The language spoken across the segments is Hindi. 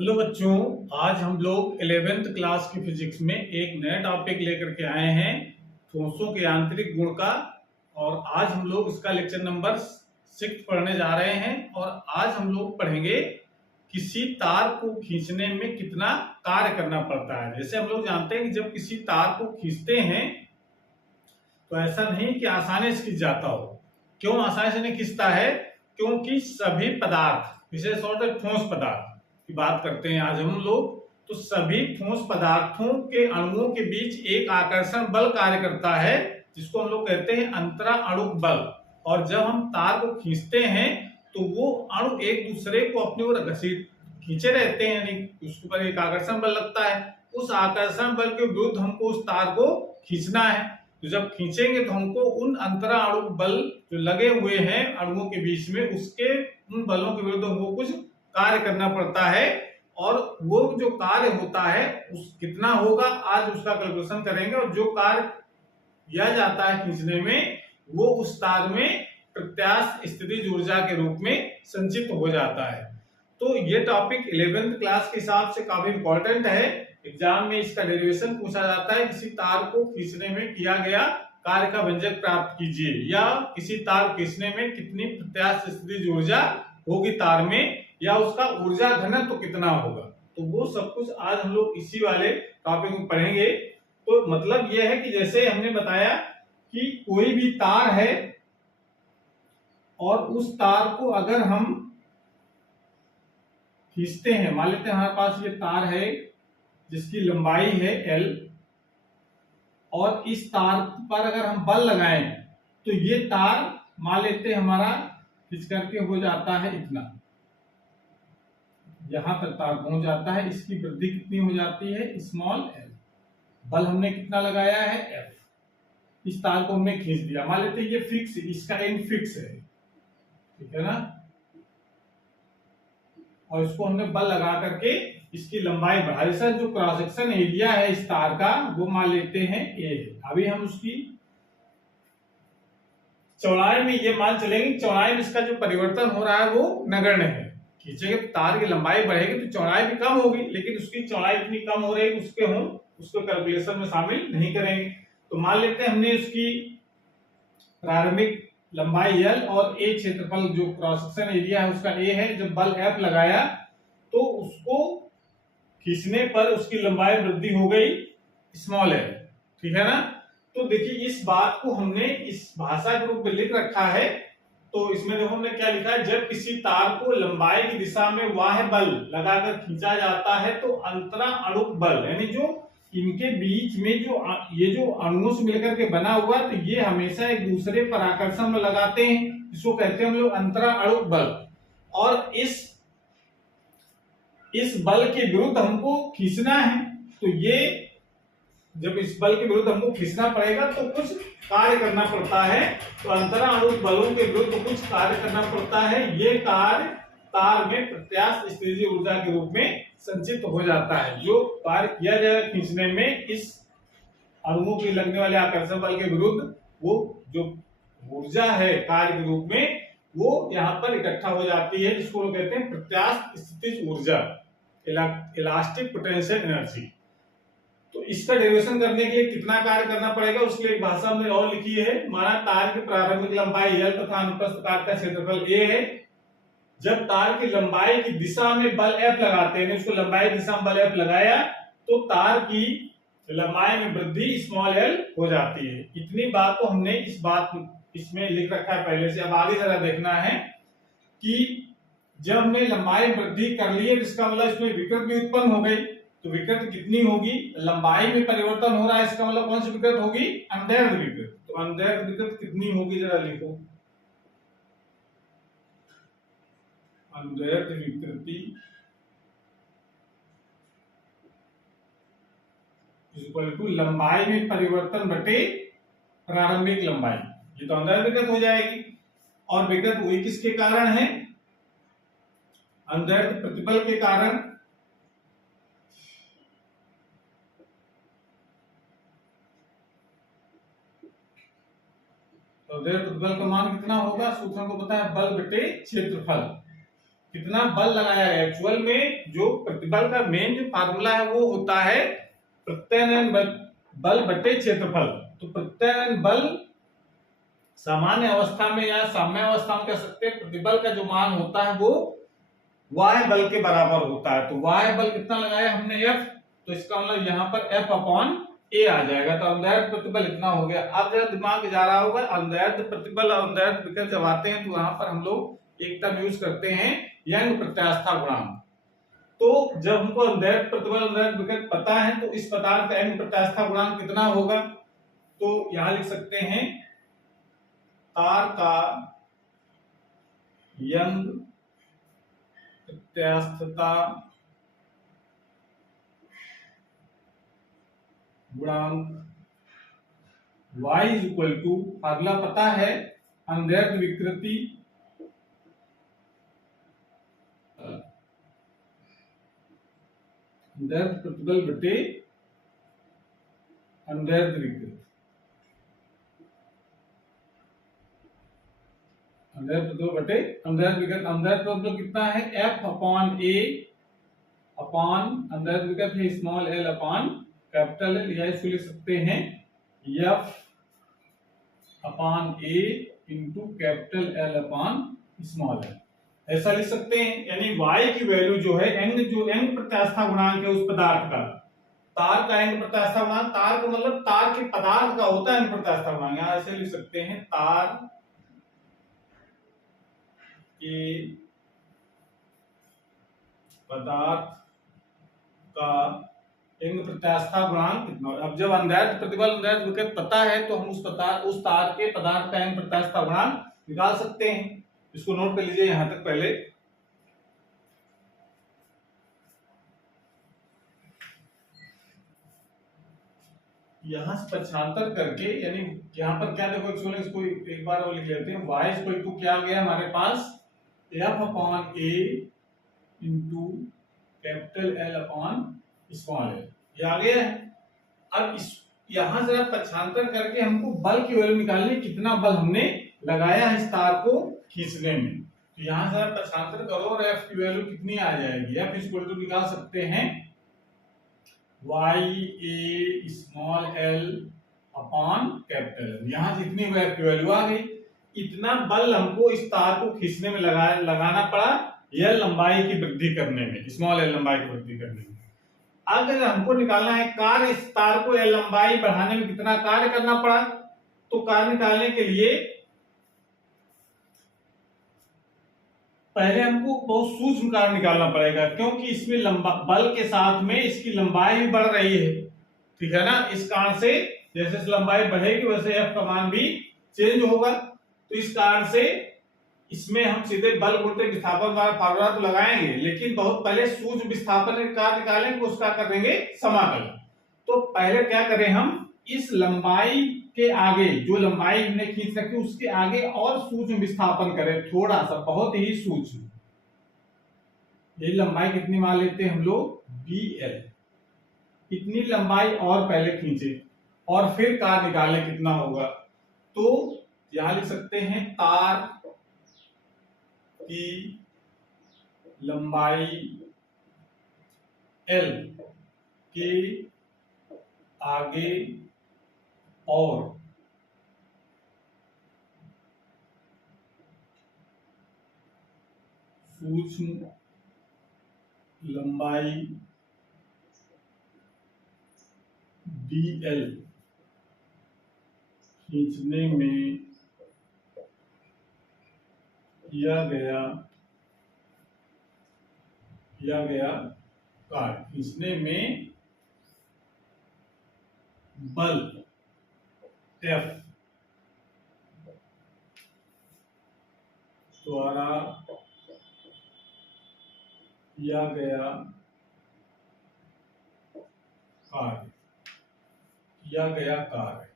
हेलो बच्चों, आज हम लोग 11th क्लास की फिजिक्स में एक नया टॉपिक लेकर के आए हैं, ठोसों के यांत्रिक गुण का। और आज हम लोग इसका लेक्चर नंबर 6 पढ़ने जा रहे हैं। और आज हम लोग पढ़ेंगे किसी तार को खींचने में कितना कार्य करना पड़ता है। जैसे हम लोग जानते हैं कि जब किसी तार को खींचते हैं तो ऐसा नहीं कि आसानी से खींच जाता हो। क्यों आसानी से नहीं खींचता है? क्योंकि सभी पदार्थ, विशेष तौर पर ठोस पदार्थ की बात करते हैं आज हम लोग, तो सभी ठोस पदार्थों के अणुओं के बीच एक आकर्षण बल कार्य करता है, जिसको हम लोग कहते हैं अंतरा अणुक बल। और जब हम तार को खींचते हैं तो वो अणु एक दूसरे को अपनी ओर घसीट खींचे रहते हैं, यानी उसके ऊपर एक आकर्षण बल लगता है। उस आकर्षण बल के विरुद्ध हमको उस तार को खींचना है। तो जब खींचेंगे तो हमको उन अंतरा अणुक बल जो लगे हुए हैं अणुओं के बीच में, उसके उन बलों के विरुद्ध हमको कुछ कार्य करना पड़ता है। और वो जो कार्य होता है उस कितना होगा, आज उसका कैलकुलेशन करेंगे। और जो कार्य किया जाता है खींचने में, वो उस तार में प्रत्यास्थ स्थितिज ऊर्जा के रूप में संचित हो जाता है। तो ये टॉपिक 11th क्लास के हिसाब से काफी इंपॉर्टेंट है। एग्जाम में इसका डेरिवेशन पूछा जाता है, किसी तार को खींचने में किया गया कार्य का व्यंजक प्राप्त कीजिए, या किसी तार खींचने में कितनी प्रत्यास्थ स्थितिज ऊर्जा होगी तार में, या उसका ऊर्जा घनत्व तो कितना होगा। तो वो सब कुछ आज हम लोग इसी वाले टॉपिक में पढ़ेंगे। तो मतलब यह है कि जैसे हमने बताया कि कोई भी तार है और उस तार को अगर हम खींचते हैं, मान लेते हैं हमारे पास ये तार है जिसकी लंबाई है L, और इस तार पर अगर हम बल लगाएं तो ये तार मान लेते हैं हमारा खींच करके हो जाता है इतना, यहां तक तार पहुंच जाता है। इसकी वृद्धि कितनी हो जाती है, स्मॉल l। बल हमने कितना लगाया है, F। इस तार को हमने खींच दिया, मान लेते हैं ये फिक्स, इसका एंड फिक्स है, ठीक है ना। और इसको हमने बल लगा करके इसकी लंबाई बढ़ाई। सर जो क्रॉस सेक्शन एरिया है इस तार का, वो मान लेते हैं A। अभी हम उसकी चौड़ाई में ये मान चलेंगे, चौड़ाई में इसका जो परिवर्तन हो रहा है वो नगण्य है। खींचेंगे तो तार की लंबाई बढ़ेगी तो चौड़ाई भी कम होगी, लेकिन उसकी चौड़ाई इतनी कम हो रही है उसके हम उसको कैलकुलेशन में शामिल नहीं करेंगे। तो मान लेते हैं हमने उसकी प्रारंभिक लंबाई L और A क्षेत्रफल जो क्रॉस सेक्शन एरिया है उसका A है। जब बल F लगाया तो उसको खींचने पर उसकी लंबाई वृद्धि हो गई स्मॉल l, ठीक है ना। तो देखिए इस बात को हमने इस भाषा के रूप में लिख रखा है। तो इसमें देखो हमने क्या लिखा है, जब किसी तार को लंबाई की दिशा में बाह्य बल लगाकर खींचा जाता है तो अंतरा अणुक बल, यानी जो इनके बीच में जो ये जो अणुओं से मिलकर के बना हुआ, तो ये हमेशा एक दूसरे पर आकर्षण बल लगाते हैं, जिसको कहते हैं हम लोग अंतरा अणुक बल। और इस बल के विरुद्ध हमको खींचना है। तो ये जब इस बल के विरुद्ध हमको खींचना पड़ेगा तो कुछ कार्य करना पड़ता है। तो अंतरा अणुक बलों के विरुद्ध कुछ कार्य करना पड़ता है। ये कार्य तार में प्रत्यास्थ स्थितिज ऊर्जा के रूप में संचित हो जाता है। जो कार्य किया जाएगा खींचने में इस अणुओं के लगने वाले आकर्षण बल के विरुद्ध, वो जो ऊर्जा है कार्य के रूप में, वो यहाँ पर इकट्ठा हो जाती है, जिसको लोग कहते हैं प्रत्यास्थ स्थितिज ऊर्जा, इलास्टिक पोटेंशियल एनर्जी। तो इसका डेरिवेशन करने के लिए कितना कार्य करना पड़ेगा, उसके लिए एक भाषा हमने और लिखी है। माना तार की प्रारंभिक लंबाई L तथा अनुप्रस्थ काट का क्षेत्रफल A है। जब तार की लंबाई की दिशा में बल F लगाते हैं, उसको लंबाई की दिशा में बल F लगाया तो तार की लंबाई में वृद्धि स्मॉल l हो जाती है। इतनी बात को हमने इसमें लिख रखा है पहले से। अब आगे जरा देखना है कि जब हमने लंबाई वृद्धि कर ली है, इसका मतलब इसमें विकृत भी उत्पन्न हो गई। तो विकृत कितनी होगी, लंबाई में परिवर्तन हो रहा है, इसका मतलब कौन सी विकृत होगी, अनदैर्ध्य विकृत। तो अनदैर्ध्य विकृत कितनी होगी, जरा लिखो। अनदैर्ध्य विकृति इक्वल टू लंबाई में परिवर्तन बटे प्रारंभिक लंबाई। ये तो अनदैर्ध्य विकृत हो जाएगी। और विकृत हुई किसके कारण है, अनदैर्ध्य प्रतिबल के कारण। तो प्रतिबल का मान कितना होगा, सूत्र को पता है, बल बटे क्षेत्रफल। कितना बल लगाया है। एक्चुअल में जो प्रतिबल का मेन जो फार्मूला है वो होता है प्रत्यानयन बल बटे क्षेत्रफल। तो प्रत्यानयन बल सामान्य अवस्था में या साम्य अवस्था में कह सकते हैं प्रतिबल का जो मान होता है वो वाय बल के बराबर होता है। तो वाय बल कितना लगाया हमने F, तो इसका मतलब यहाँ पर F अपॉन A आ जाएगा। तो अनुदैर्ध्य प्रतिबल इतना हो गया। अब जरा दिमाग जा रहा होगा, अनुदैर्ध्य प्रतिबल और अनुदैर्ध्य विकर्ण जब आते हैं तो यहाँ पर हम लोग एक टर्म यूज करते हैं यंग प्रत्यास्था गुणांक। तो जब हमको अनुदैर्ध्य प्रतिबल अनुदैर्ध्य विकर्ण पता है तो इस पदार्थ का यंग प्रत्यास्था गुणांक कितना होगा, तो यहाँ लिख सकते हैं तार का यंग प्रत्यास्थता गुणांक y is equal to, formula पता है, अनुदैर्ध्य विकृति अनुदैर्ध्य प्रतिबल बटे अनुदैर्ध्य विकृति। अनुदैर्ध्य प्रतिबल बटे अनुदैर्ध्य विकृति। अनुदैर्ध्य प्रतिबल कितना है, F अपॉन A अपॉन अनुदैर्ध्य विकृति है small l upon capital L, या इसको लिख सकते हैं F upon A into capital L upon small l, ऐसा लिख सकते हैं। यानी y की वैल्यू जो है यंग प्रत्यास्था गुणांक है उस पदार्थ का, तार का यंग प्रत्यास्था गुणांक, तार का मतलब तार के पदार्थ का होता है यंग प्रत्यास्था गुणांक। यहाँ ऐसे लिख सकते हैं तार के पदार्थ का यंग प्रत्यास्था गुणांक कितना। अब जब अनुदैर्ध्य प्रतिबल अनुदैर्ध्य विकृति पता है तो हम उस तार के पदार्थ का यंग प्रत्यास्था गुणांक निकाल सकते हैं। इसको नोट कर लीजिए यहां तक। पहले यहां से पक्षांतर करके, यानी यहां पर क्या देखो, एक्चुअली इसको एक बार और लिख लेते हैं। y इक्वल टू क्या आ गया हमारे पास, F upon A into capital L upon small l, ये आ गया है। अब इस यहां से पक्षांतर करके हमको बल की वैल्यू निकालनी, कितना बल हमने लगाया है इस तार को खींचने में। तो यहां से पक्षांतर करो और F की वैल्यू कितनी आ जाएगी, F इक्वल टू निकाल सकते हैं y a small l upon capital L। यहां से इतनी F की वैल्यू आ गई। इतना बल हमको इस तार को खींचने में लगाना पड़ा L लंबाई की वृद्धि करने में, स्मॉल l लंबाई की वृद्धि करने में। अगर हमको निकालना है कार्य, इस तार को L लंबाई बढ़ाने में कितना कार्य करना पड़ा, तो कार्य निकालने के लिए पहले हमको बहुत सूक्ष्म कार्य निकालना पड़ेगा, क्योंकि इसमें बल के साथ में इसकी लंबाई भी बढ़ रही है, ठीक है ना। इस कारण से जैसे लंबाई बढ़ेगी वैसे F का मान भी चेंज होगा। तो इस कारण से इसमें हम सीधे बल गुणित विस्थापन वाला फार्मूला तो लगाएंगे, लेकिन बहुत पहले सूक्ष्म विस्थापन का कार्य निकालेंगे, उसका कर देंगे समाकलन। तो पहले क्या करें, हम इस लंबाई के आगे, जो लंबाई हमने खींच रखी उसके आगे और सूक्ष्म विस्थापन करें, थोड़ा सा, बहुत ही सूक्ष्म। ये लंबाई कितनी मान लेते हैं हम लोग, BL, इतनी लंबाई और पहले खींचे और फिर कार्य निकालें कितना होगा। तो यहां लिख सकते हैं तार की लंबाई L के आगे और सूक्ष्म लंबाई DL खींचने में किया गया कार्य, खींचने में बल F द्वारा किया गया कार्य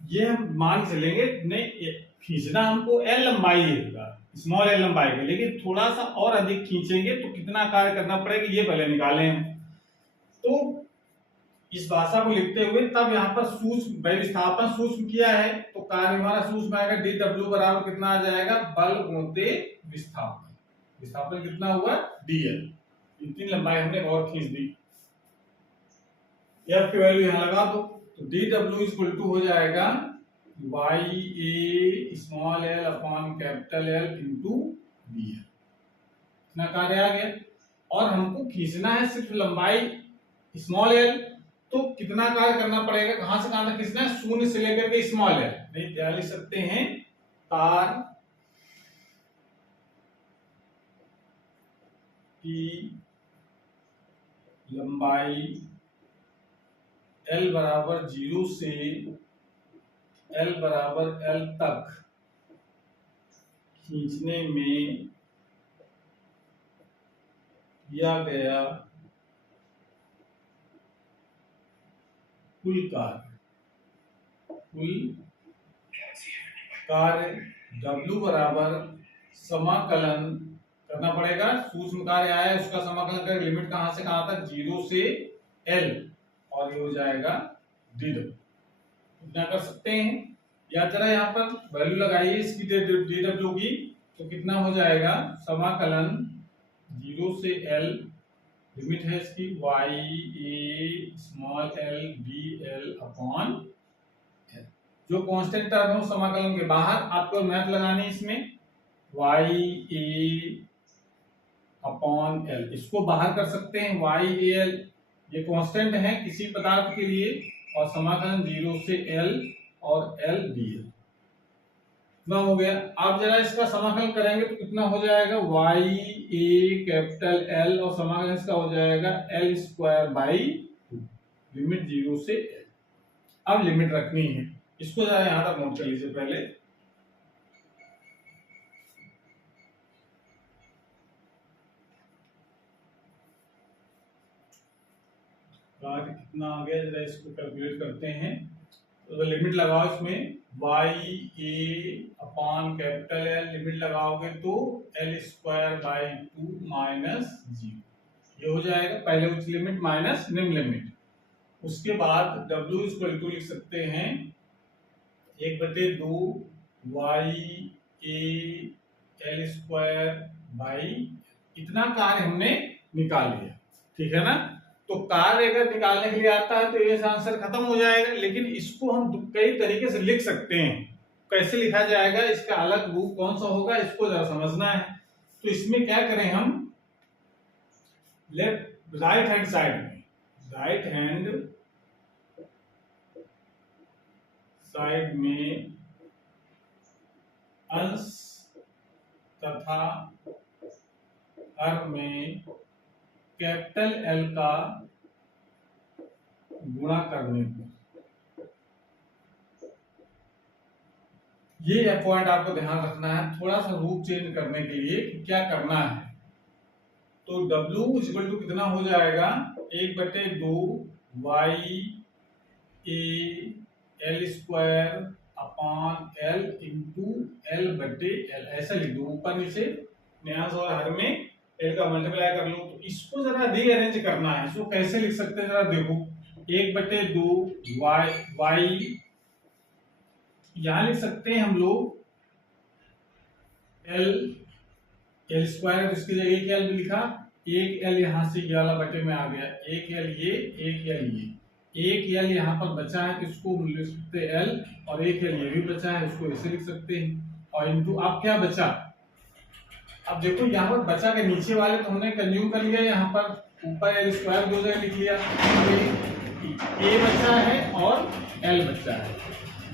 ये हम मान चलेंगे। नहीं, खींचना हमको L लंबाई है, स्मॉल l लंबाई का, लेकिन थोड़ा सा और अधिक खींचेंगे तो कितना कार्य करना पड़ेगा ये पहले निकालें। तो इस भाषा को लिखते हुए तब यहाँ पर सूक्ष्म विस्थापन सूक्ष्म किया है तो कार्य हमारा सूक्ष्म आएगा dw बराबर कितना आ जाएगा बल गुणित विस्थापन। विस्थापन कितना हुआ dl। इतनी लंबाई हमने और खींच दी। F की वैल्यू यहाँ लगा दो तो dw इक्वल टू हो जाएगा YA small l upon capital L into dl। इतना कार्य आ गया और हमको खींचना है सिर्फ लंबाई स्मॉल l तो कितना कार्य करना पड़ेगा, कहां से कहां तक खींचना है, शून्य से लेकर के स्मॉल l। नहीं क्या लिख सकते हैं, तार की लंबाई l बराबर 0 से l बराबर l तक खींचने में किया गया कुल कार्य W बराबर समाकलन करना पड़ेगा। सूक्ष्म कार्य आया है उसका समाकलन करें, लिमिट कहां से कहां तक 0 से L और ये हो जाएगा dw। इतना कर सकते हैं या जरा यहाँ पर वैल्यू लगाइए इसकी dw की तो कितना हो जाएगा समाकलन 0 से L लिमिट है इसकी YA small l dl upon l। जो कांस्टेंट टर्म है समाकलन के बाहर आपको मैथ लगानी है इसमें YA अपॉन l, इसको बाहर कर सकते हैं YAL ये कांस्टेंट है किसी पदार्थ के लिए और समाकलन 0 से L और L dl ना हो गया। अब जरा इसका समाकलन करेंगे तो कितना हो जाएगा YA कैपिटल L और समाकलन इसका हो जाएगा L स्क्वायर बाई 2 लिमिट 0 से L। अब लिमिट रखनी है, इसको जरा यहां तक नोट कर लीजिए पहले। कार्य कितना आ गया जरा इसको कैलकुलेट करते हैं तो लिमिट लगाओ इसमें YA upon capital L limit लगाओगे तो L स्क्वायर बाई 2 माइनस 0 ये हो जाएगा पहले उच्च लिमिट माइनस निम्न लिमिट। उसके बाद W इक्वल टू लिख सकते हैं 1/2 YA L स्क्वायर बाई इतना कार्य हमने निकाल लिया, ठीक है ना। तो कार्य अगर निकालने के लिए आता है तो ये आंसर खत्म हो जाएगा, लेकिन इसको हम कई तरीके से लिख सकते हैं। कैसे लिखा जाएगा, इसका अलग रूप कौन सा होगा इसको जरा समझना है। तो इसमें क्या करें हम राइट हैंड साइड में अंश तथा हर में कैपिटल L का गुणा करने पर ये पॉइंट आपको ध्यान रखना है थोड़ा सा रूप चेंज करने के लिए कि क्या करना है। तो W इक्वल टू कितना हो जाएगा 1/2 YA L square upon L into L/L ऐसा लिख दो ऊपर नीचे न्यास और हर में L का मल्टीप्लाई कर लो। तो इसको जरा रीअरेंज करना है, इसको कैसे लिख सकते हैं जरा देखो 1/2 y यहां लिख सकते हैं हम लोग L स्क्वायर इसकी जगह एक L भी लिखा, एक L यहां से ये वाला बटे में आ गया, एक L ये एक L ये, एक L यहाँ पर बचा है तो इसको लिख सकते हैं L और एक L ये भी बचा है उसको ऐसे लिख सकते हैं और इनटू अब क्या बचा। अब देखो यहाँ पर बचा के नीचे वाले तो हमने कंज्यूम कर लिया, यहाँ पर ऊपर L स्क्वायर दो जगह लिख लिया, A बचा है और L बचा है,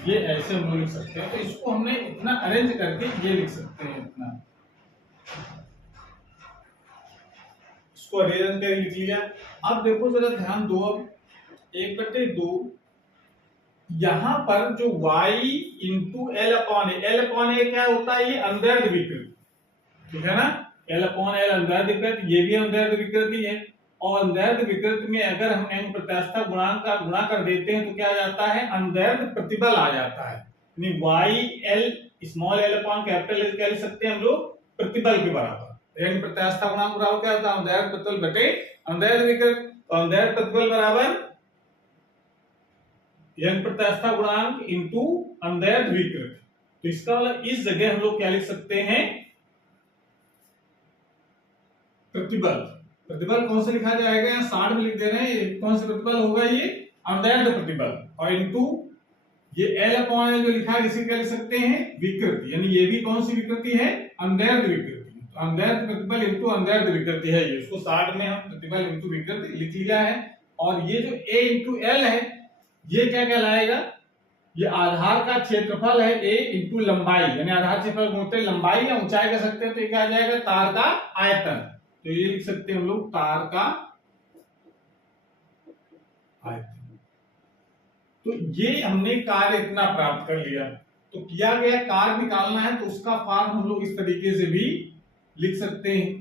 ये ऐसे हम लोग लिख सकते हैं। तो इसको हमने इतना अरेंज करके ये लिख सकते हैं, इतना इसको अरेंज करके लिख लिया। अब देखो जरा ध्यान दो, अब 1/2 यहाँ पर जो y into L upon A क्या होता है, ये अंदर विकृत, ठीक है ना। L अपॉन L अंदर विकृत, ये भी अंदर विकृत ही है और अंदर विकृत में अगर हम n प्रत्यास्था गुणांक का गुणा कर देते हैं तो क्या आ जाता है अंदर प्रतिबल आ जाता है। यानी y L small l upon capital L क्या लिख सकते हैं हम लोग प्रतिबल के बराबर। n प्रत्यास्था गुणांक बराबर क्या होता है अंदर प्रतिबल बटे अंदर विकृत, तो अंदर प्रतिबल बराबर यंग प्रत्यास्थता गुणांक इंटू अनदैर्ध्य विकृति। तो इसका मतलब इस जगह हम लोग क्या लिख सकते हैं, प्रतिबल। प्रतिबल कौन सा लिखा जाएगा, यहाँ 60 में लिख दे रहे हैं, ये कौन सा प्रतिबल होगा, ये अनदैर्ध्य प्रतिबल, और इनटू ये L अपॉन L जो लिखा है इसे क्या लिख सकते हैं, विकृति, यानी ये भी कौन सी विकृति है, अनदैर्ध्य विकृति। तो अनदैर्ध्य प्रतिबल इनटू अनदैर्ध्य विकृति है ये, उसको 60 में हम प्रतिबल इनटू विकृति लिख लिया है। और ये जो A इंटू L है ये क्या कहलाएगा, ये आधार का क्षेत्रफल है A इंटू लंबाई, यानी आधार क्षेत्रफल गुणित लंबाई या ऊंचाई कह सकते हैं। तो ये क्या आ जाएगा, तार का आयतन। तो ये लिख सकते हैं हम लोग तार का आयतन। तो ये हमने कार्य इतना प्राप्त कर लिया। तो किया गया कार्य निकालना है तो उसका फॉर्म हम लोग इस तरीके से भी लिख सकते हैं।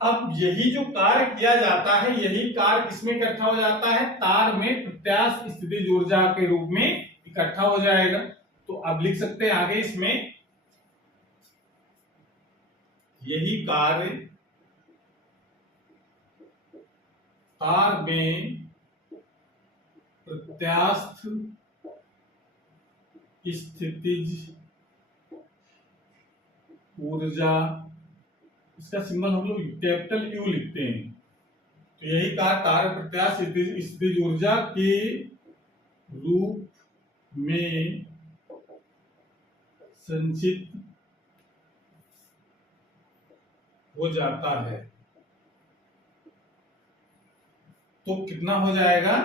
अब यही जो कार्य किया जाता है यही कार्य किसमें इकट्ठा हो जाता है, तार में प्रत्यास्थ स्थितिज ऊर्जा के रूप में इकट्ठा हो जाएगा। तो अब लिख सकते हैं आगे इसमें, यही कार्य तार में प्रत्यास्थ स्थितिज ऊर्जा, इसका सिंबल हम लोग कैपिटल U लिखते हैं। तो यही कार्य तार प्रत्यास्थ स्थितिज ऊर्जा के रूप में संचित हो जाता है। तो कितना हो जाएगा,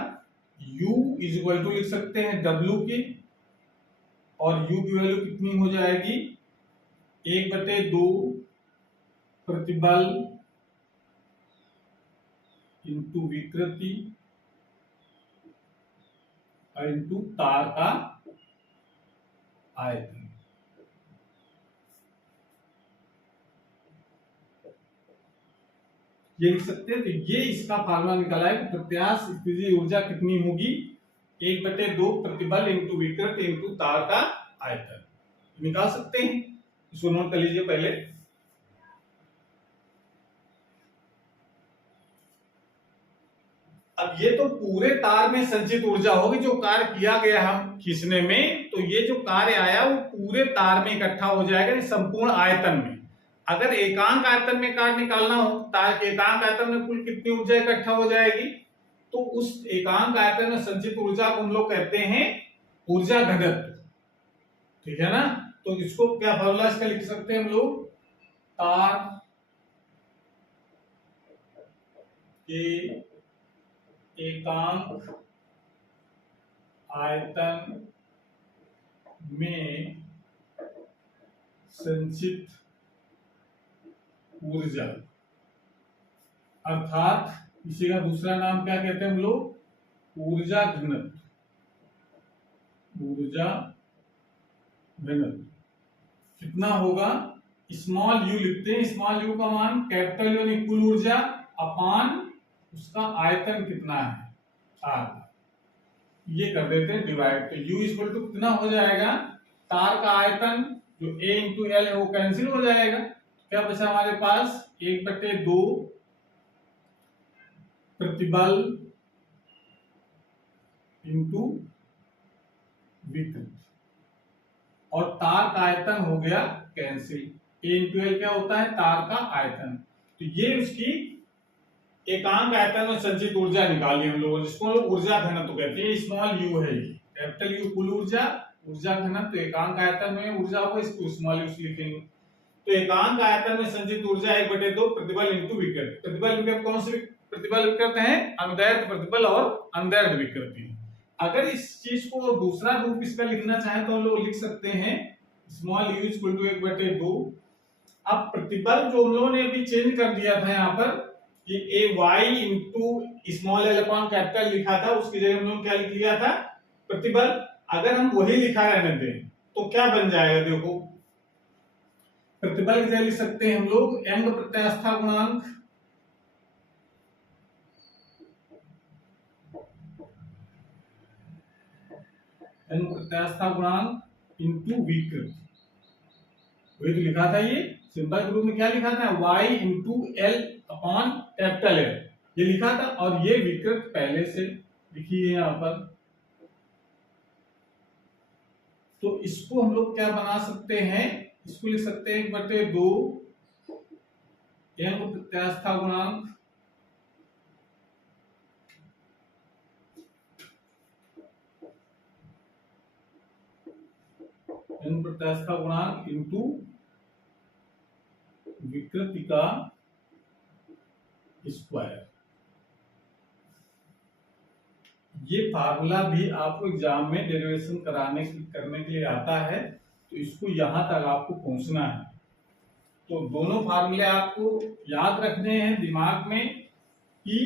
U इज इक्वल टू लिख सकते हैं W के, और U की वैल्यू कितनी हो जाएगी, 1/2 प्रतिबल इंटू विकृति इंटू तार का आयतन। ये लिख सकते हैं। तो ये इसका फार्मूला निकाला है कि प्रत्यास्थ स्थितिज ऊर्जा कितनी होगी, 1/2 प्रतिबल इंटू विकृति इंटू तार का आयतन। निकाल सकते हैं, इसको नोट कर लीजिए पहले। अब ये तो पूरे तार में संचित ऊर्जा होगी जो कार्य किया गया हम खींचने में। तो ये जो कार्य आया वो पूरे तार में इकट्ठा हो जाएगा संपूर्ण आयतन में। अगर एकांक आयतन में कार्य निकालना हो, तार के एकांक आयतन में कुल कितनी ऊर्जा इकट्ठा हो जाएगी, तो उस एकांक आयतन में संचित ऊर्जा को हम लोग कहते हैं ऊर्जा घनत्व। ठीक है ना। तो इसको क्या फॉर्मूला इसका लिख सकते हैं हम लोग, तार के एकांक आयतन में संचित ऊर्जा, अर्थात इसी का दूसरा नाम क्या कहते हैं हम लोग, ऊर्जा घनत्व। ऊर्जा घनत्व कितना होगा, स्मॉल u लिखते हैं। स्मॉल u का मान कैपिटल यानी कुल ऊर्जा अपान उसका आयतन कितना है, तार। ये कर देते हैं डिवाइड। तो u इक्वल टू कितना हो जाएगा, तार का आयतन जो a इंटू एल है वो कैंसिल हो जाएगा। क्या बचा हमारे पास, 1/2 प्रतिबल इंटू विकृति, और तार का आयतन हो गया कैंसिल। a इंटू एल क्या होता है, तार का आयतन। तो ये उसकी एकांक आयतन में संचित ऊर्जा निकाली हम लोगों ने, जिसको ऊर्जा घनत्व कहते हैं। स्मॉल u है, कैपिटल U कुल ऊर्जा, ऊर्जा घनत्व एकांक आयतन में ऊर्जा हो, इसको स्मॉल u लिखेंगे। तो एकांक आयतन में संचित ऊर्जा 1/2 प्रतिबल इंटू विकृति। प्रतिबल विकृति कौन सी प्रतिबल विकृति है, अनुदैर्ध्य प्रतिबल और अनदैर्ध्य विकृति। अगर इस चीज को दूसरा रूप इसका लिखना चाहे तो हम लोग लिख सकते हैं स्मॉल u इक्वल टू 1/2। अब प्रतिबल जो हम लोगों ने अभी चेंज कर दिया था यहाँ पर, ये A Y into small L upon capital लिखा था, उसकी जगह हम लोग क्या लिख लिया था, प्रतिबल। अगर हम वही लिखा रहने दें तो क्या बन जाएगा, देखो प्रतिबल की जगह लिख सकते हैं हम लोग यंग प्रत्यास्थता गुणांक प्रत्यास्थता गुणांक इंटू विकृति। वही तो लिखा था, ये सिंपल के रूप में क्या लिखा था, y into L upon capital L, ये लिखा था। और ये विकृत पहले से लिखिए यहाँ पर। तो इसको हम लोग क्या बना सकते हैं, इसको लिख सकते हैं 1/2 अंक प्रत्यास्था गुणांक प्रत्यास्था गुणांक इंटू विकृति का स्क्वायर। ये फार्मूला भी आपको एग्जाम में डेरिवेशन करने के लिए आता है, तो इसको यहां तक आपको पहुंचना है। तो दोनों फार्मूले आपको याद रखने हैं दिमाग में कि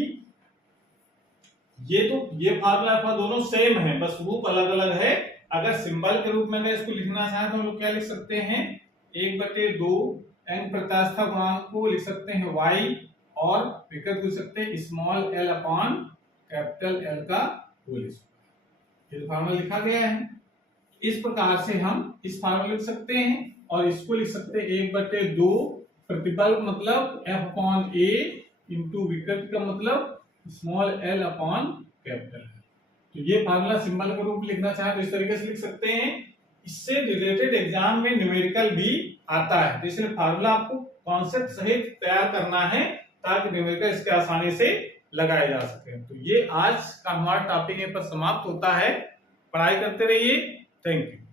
ये फार्मूला दोनों सेम है, बस रूप अलग अलग है। अगर सिंबल के रूप में मैं इसको लिखना चाहें तो हम लोग क्या लिख सकते हैं, 1/2 अंक प्रत्यास्था गुणांक को लिख सकते हैं y, और विकृत लिख सकते हैं small l upon capital L का होल स्क्वायर। ये फार्मूला लिखा गया है। इस प्रकार से हम इस फार्मूला लिख सकते हैं, और इसको लिख सकते हैं 1/2 प्रतिबल मतलब f अपॉन a इंटू विकृत का मतलब small l upon capital L। तो ये फार्मूला सिंबल के रूप में लिखना चाहे तो इस तरीके से लिख सकते हैं। इससे रिलेटेड एग्जाम में न्यूमेरिकल भी आता है, तो इसलिए फार्मूला आपको कॉन्सेप्ट सहित तैयार करना है ताकि न्यूमेरिकल इसके आसानी से लगाए जा सके। तो ये आज का हमारा टॉपिक यहाँ पर समाप्त होता है। पढ़ाई करते रहिए। Thank you.